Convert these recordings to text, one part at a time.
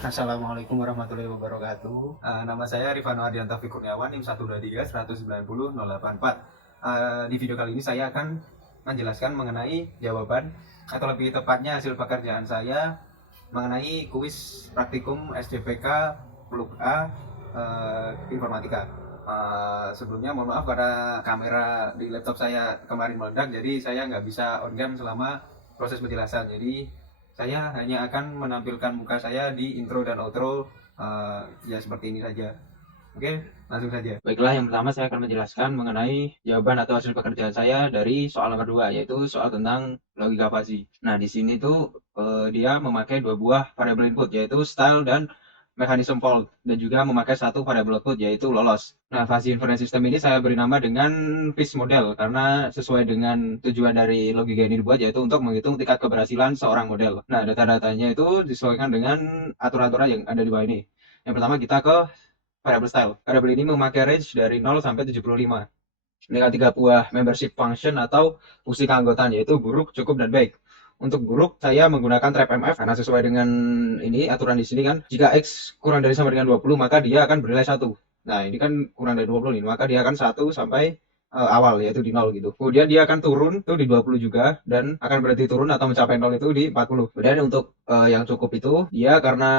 Assalamualaikum warahmatullahi wabarakatuh. Nama saya Rifano Ardianto Kurniawan, NIM 123-190-084. Di video kali ini saya akan menjelaskan mengenai jawaban atau lebih tepatnya hasil pekerjaan saya mengenai kuis praktikum SDPK Peluk A Informatika. Sebelumnya mohon maaf karena kamera di laptop saya kemarin meledak, jadi saya nggak bisa on cam selama proses penjelasan. Jadi saya hanya akan menampilkan muka saya di intro dan outro, ya seperti ini saja. Oke, langsung saja. Baiklah, yang pertama saya akan menjelaskan mengenai jawaban atau hasil pekerjaan saya dari soal nomor 2, yaitu soal tentang logika fuzzy. Nah, di sini tuh dia memakai dua buah variabel input, yaitu style dan mekanisme fault, dan juga memakai satu variabel output, yaitu lolos. Nah, fuzzy inference system ini saya beri nama dengan FISH model karena sesuai dengan tujuan dari logika ini dibuat, yaitu untuk menghitung tingkat keberhasilan seorang model. Nah, data-datanya itu disesuaikan dengan aturan-aturan yang ada di bawah ini. Yang pertama kita ke variable style. Variabel ini memakai range dari 0 sampai 75 dengan tiga buah membership function atau fungsi keanggotaan, yaitu buruk, cukup, dan baik. Untuk buruk, saya menggunakan trap MF karena sesuai dengan ini aturan di sini kan, jika X kurang dari sama dengan 20, maka dia akan bernilai 1. Nah, ini kan kurang dari 20 nih, maka dia akan 1 sampai awal, yaitu di 0 gitu. Kemudian dia akan turun tuh di 20 juga, dan akan berhenti turun atau mencapai 0 itu di 40. Kemudian untuk yang cukup itu, dia karena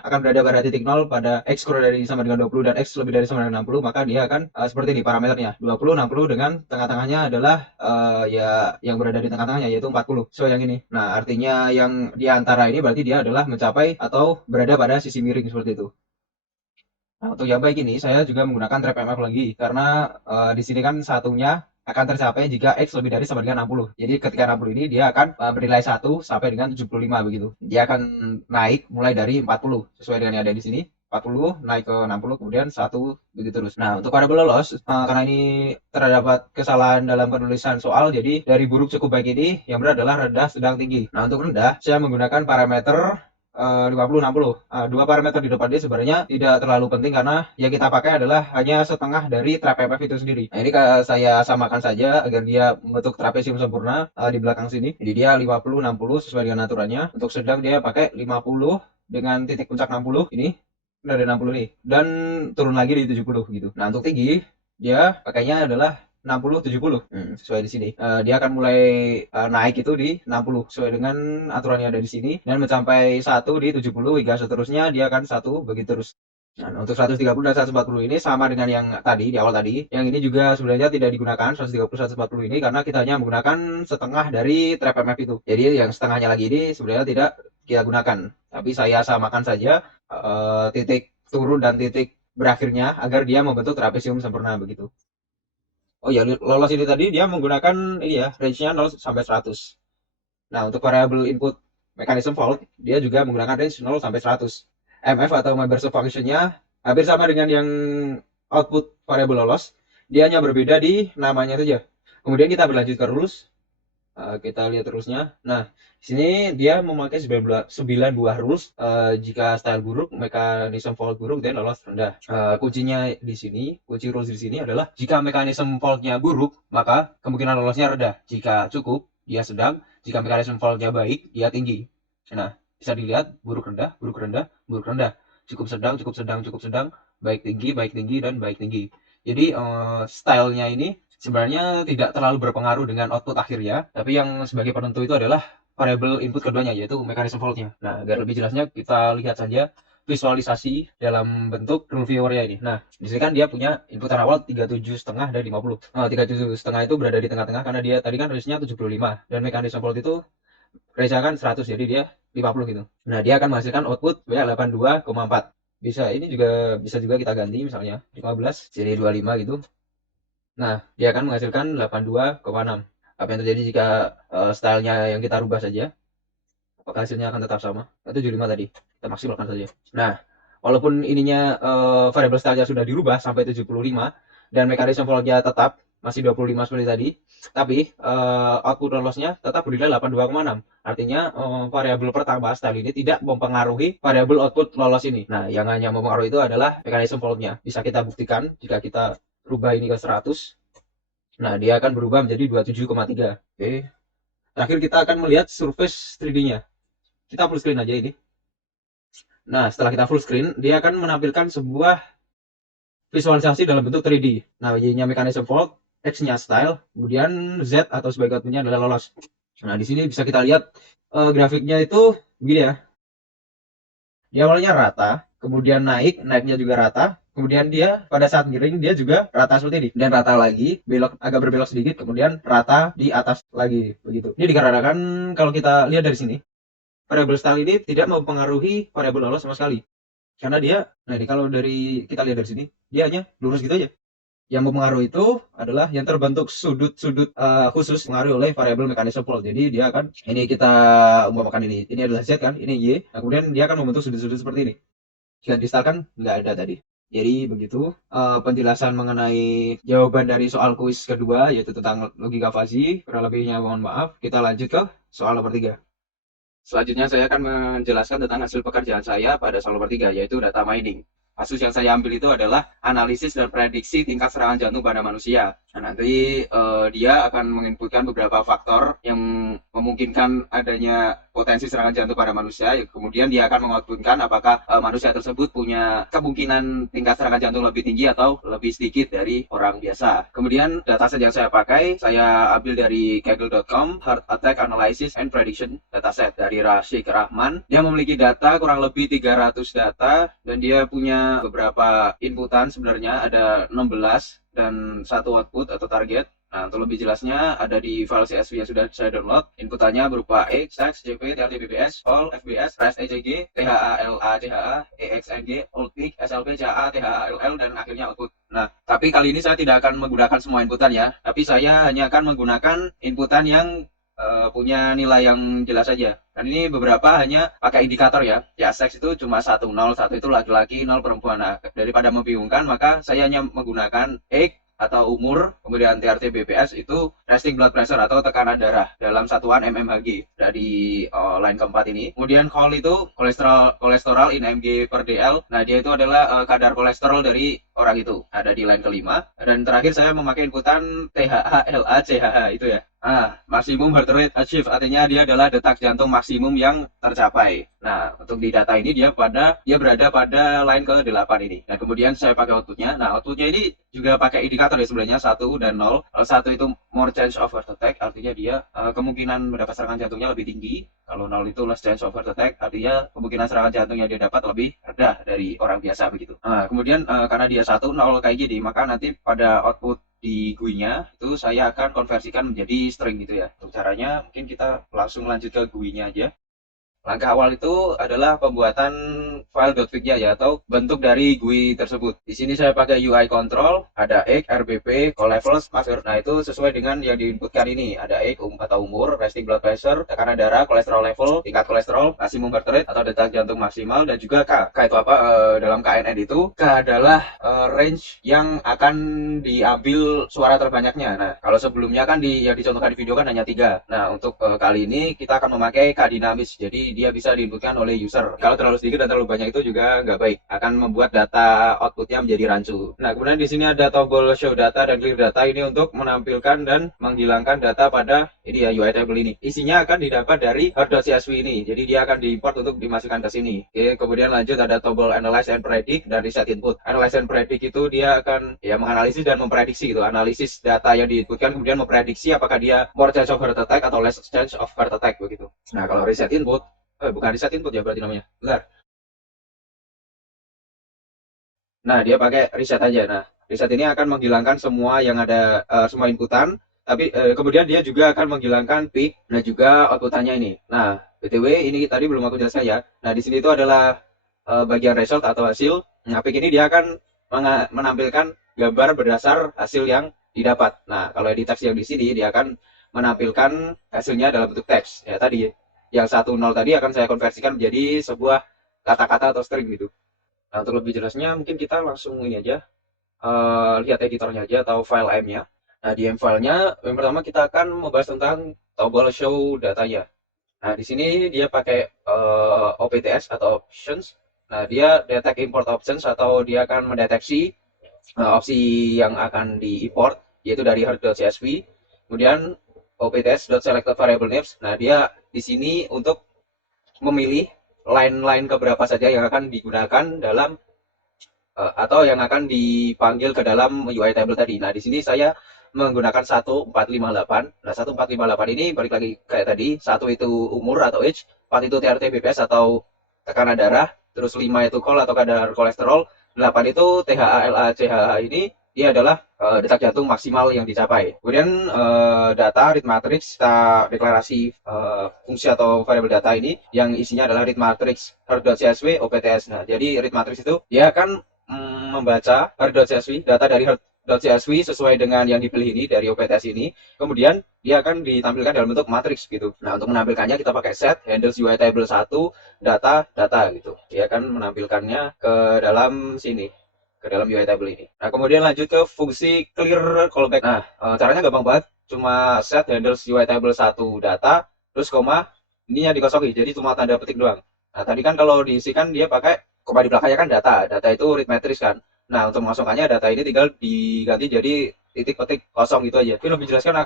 akan berada pada titik 0 pada X kurang dari sama dengan 20 dan X lebih dari sama dengan 60, maka dia akan seperti ini parameternya, 20, 60, dengan tengah-tengahnya adalah ya yang berada di tengah-tengahnya, yaitu 40. So yang ini. Nah, artinya yang di antara ini berarti dia adalah mencapai atau berada pada sisi miring seperti itu. Nah, untuk yang baik ini saya juga menggunakan trap MF lagi karena di sini kan satunya akan tercapai jika X lebih dari sama dengan 60. Jadi ketika 60 ini dia akan bernilai 1 sampai dengan 75 begitu. Dia akan naik mulai dari 40 sesuai dengan yang ada di sini. 40 naik ke 60, kemudian 1 begitu terus. Nah, untuk variabel lolos karena ini terdapat kesalahan dalam penulisan soal, jadi dari buruk cukup baik ini yang benar adalah rendah, sedang, tinggi. Nah, untuk rendah saya menggunakan parameter 50 60. Dua parameter di depan dia sebenarnya tidak terlalu penting karena yang kita pakai adalah hanya setengah dari trap MF itu sendiri. Nah, ini saya samakan saja agar dia membentuk trapesium sempurna di belakang sini. Jadi dia 50 60 sesuai dengan aturannya. Untuk sedang dia pakai 50 dengan titik puncak 60 ini. Udah ada 60 nih, dan turun lagi di 70 gitu. Nah, untuk tinggi dia pakainya adalah 60 70. Sesuai di sini. Dia akan mulai naik itu di 60 sesuai dengan aturan yang ada di sini, dan mencapai 1 di 70 hingga seterusnya dia akan 1 begitu terus. Nah, untuk 130 dan 140 ini sama dengan yang tadi di awal tadi. Yang ini juga sebenarnya tidak digunakan 130 140 ini karena kita hanya menggunakan setengah dari trap MF itu. Jadi yang setengahnya lagi ini sebenarnya tidak kita gunakan. Tapi saya samakan saja titik turun dan titik berakhirnya agar dia membentuk trapesium sempurna begitu. Oh ya, lolos ini tadi dia menggunakan ini ya, range-nya 0 sampai 100. Nah, untuk variable input mechanism fault, dia juga menggunakan range 0 sampai 100. MF atau membership function-nya hampir sama dengan yang output variable lolos, dia hanya berbeda di namanya saja. Kemudian kita berlanjut ke rules. Kita lihat terusnya. Nah, di sini dia memakai 9 buah rules. Jika style buruk, mekanisme fault buruk, dan lolos rendah. Kuncinya di sini, kunci rules di sini adalah jika mekanisme faultnya buruk, maka kemungkinan lolosnya rendah. Jika cukup, dia sedang. Jika mekanisme faultnya baik, dia tinggi. Nah, bisa dilihat buruk rendah, buruk rendah, buruk rendah. Cukup sedang, cukup sedang, cukup sedang, baik tinggi, dan baik tinggi. Jadi stylenya ini sebenarnya tidak terlalu berpengaruh dengan output akhirnya, tapi yang sebagai penentu itu adalah variable input keduanya, yaitu mekanisme faultnya. Nah, agar lebih jelasnya kita lihat saja visualisasi dalam bentuk rule viewer-nya ini. Nah, di sini kan dia punya inputan awal 37,5 dan 50. 37,5 itu berada di tengah-tengah karena dia tadi kan range-nya 75 dan mekanisme fault itu range-nya kan 100, jadi dia 50 gitu. Nah, dia akan menghasilkan output banyak 82,4. Bisa juga kita ganti misalnya 15 jadi 25 gitu. Nah, dia akan menghasilkan 82,6. Apa yang terjadi jika stylenya yang kita rubah saja? Apakah hasilnya akan tetap sama? Itu 75 tadi. Kita maksimalkan saja. Nah, walaupun ininya variable stylenya sudah dirubah sampai 75 dan mekanisme faultnya tetap masih 25 seperti tadi, tapi output lossnya tetap bernilai 82,6. Artinya variabel pertama style ini tidak mempengaruhi variabel output lolos ini. Nah, yang hanya mempengaruhi itu adalah mekanisme faultnya. Bisa kita buktikan jika kita rubah ini ke 100. Nah, dia akan berubah menjadi 27,3. Oke. Terakhir kita akan melihat surface 3D-nya. Kita full screen aja ini. Nah, setelah kita full screen, dia akan menampilkan sebuah visualisasi dalam bentuk 3D. Nah, Y-nya mechanism fault, X-nya style, kemudian Z atau sebagai outputnya adalah lolos. Nah, di sini bisa kita lihat grafiknya itu begini ya. Di awalnya rata, kemudian naiknya juga rata, kemudian dia pada saat miring dia juga rata seperti ini, dan rata lagi, belok agak berbelok sedikit, kemudian rata di atas lagi begitu. Ini dikarenakan kalau kita lihat dari sini, variabel style ini tidak mempengaruhi variabel lolos sama sekali. Karena dia, nah ini kalau dari kita lihat dari sini, dia hanya lurus gitu aja. Yang mempengaruhi itu adalah yang terbentuk sudut-sudut khusus mengaruhi oleh variabel mekanisme fault. Jadi dia akan, ini kita umpamakan ini adalah Z kan, ini Y. Nah, kemudian dia akan membentuk sudut-sudut seperti ini. Jika di style kan nggak ada tadi. Jadi begitu penjelasan mengenai jawaban dari soal kuis kedua, yaitu tentang logika fuzzy. Kurang lebihnya mohon maaf. Kita lanjut ke soal nomor 3. Selanjutnya saya akan menjelaskan tentang hasil pekerjaan saya pada soal nomor 3, yaitu data mining. Kasus yang saya ambil itu adalah analisis dan prediksi tingkat serangan jantung pada manusia. Nah, nanti dia akan menginputkan beberapa faktor yang memungkinkan adanya potensi serangan jantung pada manusia. Kemudian dia akan mengoutputkan apakah manusia tersebut punya kemungkinan tingkat serangan jantung lebih tinggi atau lebih sedikit dari orang biasa. Kemudian dataset yang saya pakai, saya ambil dari kaggle.com, Heart Attack Analysis and Prediction Dataset dari Rashid Rahman. Dia memiliki data kurang lebih 300 data, dan dia punya beberapa inputan, sebenarnya ada 16 dan satu output atau target. Nah, untuk lebih jelasnya ada di file CSV yang sudah saya download. Inputannya berupa X, Text, JP, TLT, BBS, All, FBS, REST, ECG, THA, LA, CHA, EXNG, OldPic, SLP, CHA, THA, LL, dan akhirnya output. Nah, tapi kali ini saya tidak akan menggunakan semua inputan ya, tapi saya hanya akan menggunakan inputan yang punya nilai yang jelas saja. Dan ini beberapa hanya pakai indikator ya. Ya, seks itu cuma 1, 0, 1 itu laki-laki, 0 perempuan. Nah, daripada membingungkan, maka saya hanya menggunakan age atau umur, kemudian TRT BPS itu resting blood pressure atau tekanan darah dalam satuan mmHg dari line keempat ini. Kemudian call itu kolesterol in mg per dl. Nah, dia itu adalah kadar kolesterol dari orang itu, ada di line kelima. Dan terakhir saya memakai inputan THA, LA, CHA itu ya. Maksimum heart rate achieved, artinya dia adalah detak jantung maksimum yang tercapai. Nah, untuk di data ini dia berada pada line ke-8 ini. Nah, kemudian saya pakai outputnya. Nah, outputnya ini juga pakai indikator ya sebenarnya, 1 dan 0. Kalau 1 itu more chance of heart attack, artinya dia kemungkinan mendapat serangan jantungnya lebih tinggi. Kalau 0 itu less chance of heart attack, artinya kemungkinan serangan jantung yang dia dapat lebih rendah dari orang biasa begitu. Nah, kemudian karena dia 1, 0 kayak gini, maka nanti pada output di GUI-nya itu saya akan konversikan menjadi string gitu ya. Untuk caranya mungkin kita langsung lanjut ke GUI-nya aja. Langkah awal itu adalah pembuatan file .fic-nya ya, atau bentuk dari GUI tersebut. Di sini saya pakai UI control, ada X, RBP, call levels, masker. Nah, itu sesuai dengan yang diinputkan ini. Ada X atau umur, resting blood pressure, tekanan darah, kolesterol level, tingkat kolesterol, maksimum heart rate atau detak jantung maksimal, dan juga K. K itu apa? Dalam KNN itu, K adalah range yang akan diambil suara terbanyaknya. Nah, kalau sebelumnya kan yang dicontohkan di video kan hanya 3. Nah, untuk kali ini kita akan memakai K dinamis. Jadi dia bisa diinputkan oleh user. Kalau terlalu sedikit dan terlalu banyak itu juga nggak baik, akan membuat data outputnya menjadi rancu. Nah, kemudian di sini ada tombol show data dan clear data, ini untuk menampilkan dan menghilangkan data pada ini ya, UI table ini. Isinya akan didapat dari her.csv ini, jadi dia akan diimport untuk dimasukkan ke sini. Oke, kemudian lanjut ada tombol analyze and predict dan reset input. Analyze and predict itu dia akan ya menganalisis dan memprediksi gitu, analisis data yang diinputkan, kemudian memprediksi apakah dia more chance of heart attack atau less chance of heart attack begitu. Nah, kalau reset input bukan reset input ya berarti namanya. Bentar. Nah, dia pakai reset aja. Nah, reset ini akan menghilangkan semua yang ada, semua inputan, tapi kemudian dia juga akan menghilangkan peak dan juga outputannya ini. Nah, BTW ini tadi belum aku jelaskan ya. Nah, di sini itu adalah bagian result atau hasil. Nah, peak ini dia akan menampilkan gambar berdasar hasil yang didapat. Nah, kalau di teks yang di sini dia akan menampilkan hasilnya dalam bentuk teks. Ya, tadi yang 1, 0 tadi akan saya konversikan menjadi sebuah kata-kata atau string gitu. Nah, untuk lebih jelasnya mungkin kita langsung ini aja, lihat editornya aja atau file M-nya. Nah, di M-file-nya yang pertama kita akan membahas tentang tombol show datanya. Nah, di sini dia pakai OPTS atau options. Nah, dia detect import options atau dia akan mendeteksi opsi yang akan diimport, yaitu dari her.csv. Kemudian OPTS.selected variable names. Nah, dia di sini untuk memilih line-line keberapa saja yang akan digunakan dalam atau yang akan dipanggil ke dalam UI table tadi. Nah, di sini saya menggunakan 1458. Nah, 1458 ini balik lagi kayak tadi, satu itu umur atau age, 4 itu TRT BPS atau tekanan darah, terus 5 itu kol atau kadar kolesterol, 8 itu THA LA CHA ini dia adalah detak jantung maksimal yang dicapai. Kemudian data read matrix kita deklarasi fungsi atau variabel data ini yang isinya adalah read matrix her.csv OPTS. Nah, jadi read matrix itu dia akan membaca her.csv data dari her.csv sesuai dengan yang dipilih ini dari OPTS ini. Kemudian dia akan ditampilkan dalam bentuk matriks gitu. Nah, untuk menampilkannya kita pakai set handles UI table 1 data data gitu. Dia akan menampilkannya ke dalam sini, ke dalam UI table ini. Nah, kemudian lanjut ke fungsi clear callback. Nah, caranya gampang banget. Cuma set handles UI table 1 data, terus koma, ini yang dikosongi. Jadi cuma tanda petik doang. Nah, tadi kan kalau diisikan dia pakai koma di belakangnya kan data. Data itu read matrix kan. Nah, untuk memasukkannya data ini tinggal diganti jadi titik petik kosong gitu aja. Tapi lebih jelaskan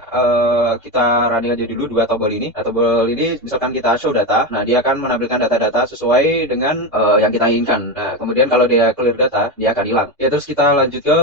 kita running aja dulu dua tombol ini. Nah, tombol ini misalkan kita show data, nah dia akan menampilkan data-data sesuai dengan yang kita inginkan. Nah, kemudian kalau dia clear data, dia akan hilang. Ya, terus kita lanjut ke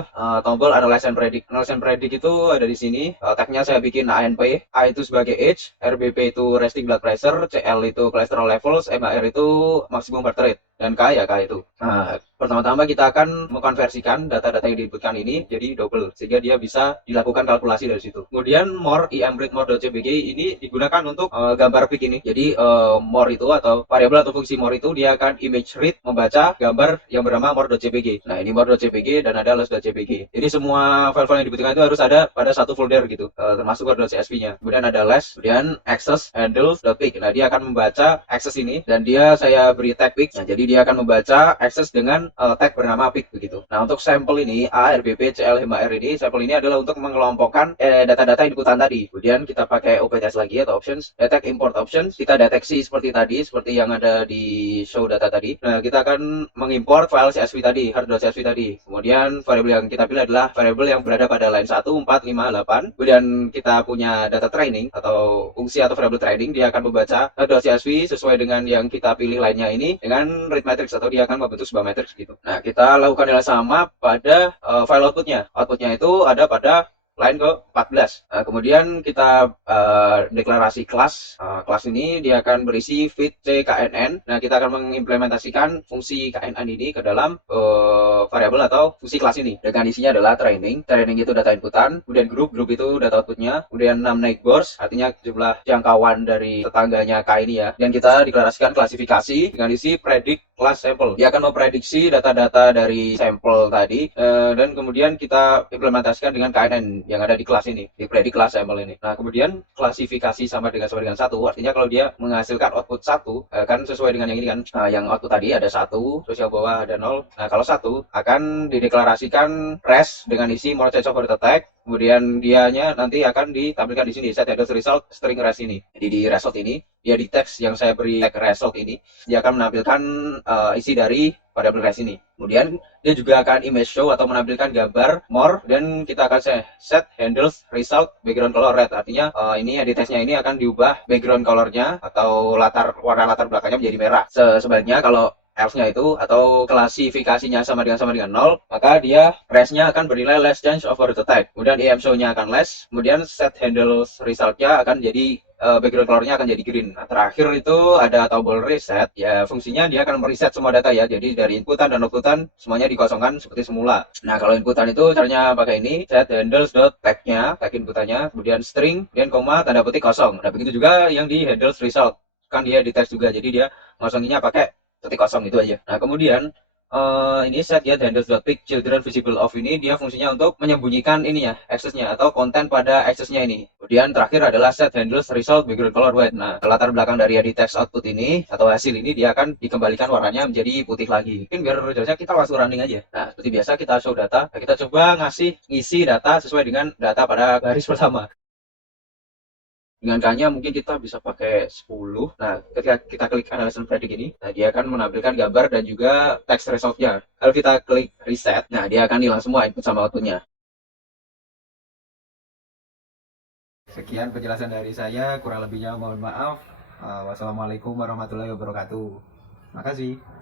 tombol analyze and predict. Analyze and predict itu ada di sini. Tagnya saya bikin ANP. A itu sebagai age, RBP itu resting blood pressure, CL itu cholesterol levels, MHR itu maximum heart rate, dan K ya K itu. Nah, pertama-tama kita akan mengkonversikan data-data yang diinputkan ini jadi double sehingga dia bisa dilakukan kalkulasi dari situ. Kemudian more imread.more.cpg ini digunakan untuk gambar pic ini. Jadi more itu atau variabel atau fungsi more itu dia akan image read membaca gambar yang bernama more.cpg. Nah, ini more.cpg dan ada less.cpg. Jadi semua file-file yang dibutuhkan itu harus ada pada satu folder gitu, termasuk more.csv-nya. Kemudian ada less, kemudian access handles.pic. Nah, dia akan membaca access ini dan dia saya beri tag pic. Nah, jadi dia akan membaca access dengan tag bernama pic begitu. Nah, untuk sampel ini A, RBP, CL, HMR ini, sampel ini adalah untuk mengelompokkan data-data inputan tadi. Kemudian kita pakai OPTS lagi atau options, detect import options, kita deteksi seperti tadi, seperti yang ada di show data tadi. Nah, kita akan mengimport file CSV tadi, hard.csv tadi. Kemudian variabel yang kita pilih adalah variabel yang berada pada line 1, 4, 5, 8. Kemudian kita punya data training atau fungsi atau variabel training, dia akan membaca hard.csv sesuai dengan yang kita pilih lainnya ini dengan read matrix atau dia akan membentuk sebuah matrix gitu. Nah, kita lakukan hal sama pada file outputnya. Outputnya itu ada pada line ke-14. Nah, kemudian kita deklarasi kelas. Kelas ini dia akan berisi feed CKNN. Nah, kita akan mengimplementasikan fungsi KNN ini ke dalam variabel atau fungsi kelas ini. Dengan isinya adalah training. Training itu data inputan. Kemudian grup itu data outputnya. Kemudian 6 neighbors, artinya jumlah jangkauan dari tetangganya K ini ya. Dan kita deklarasikan klasifikasi dengan isi predict class sample. Dia akan memprediksi data-data dari sampel tadi dan kemudian kita implementasikan dengan KNN yang ada di kelas ini, di predict class sample ini. Nah, kemudian klasifikasi sama dengan 1, artinya kalau dia menghasilkan output 1 kan sesuai dengan yang ini kan. Nah, yang output tadi ada 1, terus yang bawah ada 0. Nah, kalau 1 akan dideklarasikan res dengan isi more change over the tag. Kemudian dianya nanti akan ditampilkan di sini set headers result string res ini. Jadi di result ini dia di teks yang saya beri tag result ini dia akan menampilkan isi dari variabel res ini. Kemudian dia juga akan image show atau menampilkan gambar more dan kita akan set handles result background color red. Artinya ini editnya ini akan diubah background colornya atau warna latar belakangnya menjadi merah. Sebaliknya kalau else-nya itu atau klasifikasinya sama dengan 0, maka dia res-nya akan bernilai less change over the type. Kemudian em show-nya akan less, kemudian set handles result-nya akan jadi background color-nya akan jadi green. Nah, terakhir itu ada tombol reset, ya fungsinya dia akan mereset semua data ya. Jadi dari inputan dan outputan semuanya dikosongkan seperti semula. Nah, kalau inputan itu caranya pakai ini, set handles dot tag-nya, tag inputannya, kemudian string, kemudian koma, tanda petik kosong. Nah, begitu juga yang di handles result. Kan dia di teks juga, jadi dia ngosonginnya pakai ketik kosong itu aja. Nah, kemudian ini set get handles.pic children visible off ini dia fungsinya untuk menyembunyikan ini ya aksesnya atau konten pada aksesnya ini. Kemudian terakhir adalah set handles result background color white. Nah, latar belakang dari edit text output ini atau hasil ini dia akan dikembalikan warnanya menjadi putih lagi. Mungkin biar jelasnya kita langsung running aja. Nah, seperti biasa kita show data. Nah, kita coba ngisi data sesuai dengan data pada baris pertama. Dengan K-nya mungkin kita bisa pakai 10. Nah, ketika kita klik analysis predict ini, nah dia akan menampilkan gambar dan juga text result-nya. Kalau kita klik reset, nah dia akan hilang semua input sama output-nya. Sekian penjelasan dari saya, kurang lebihnya mohon maaf. Wassalamualaikum warahmatullahi wabarakatuh. Makasih.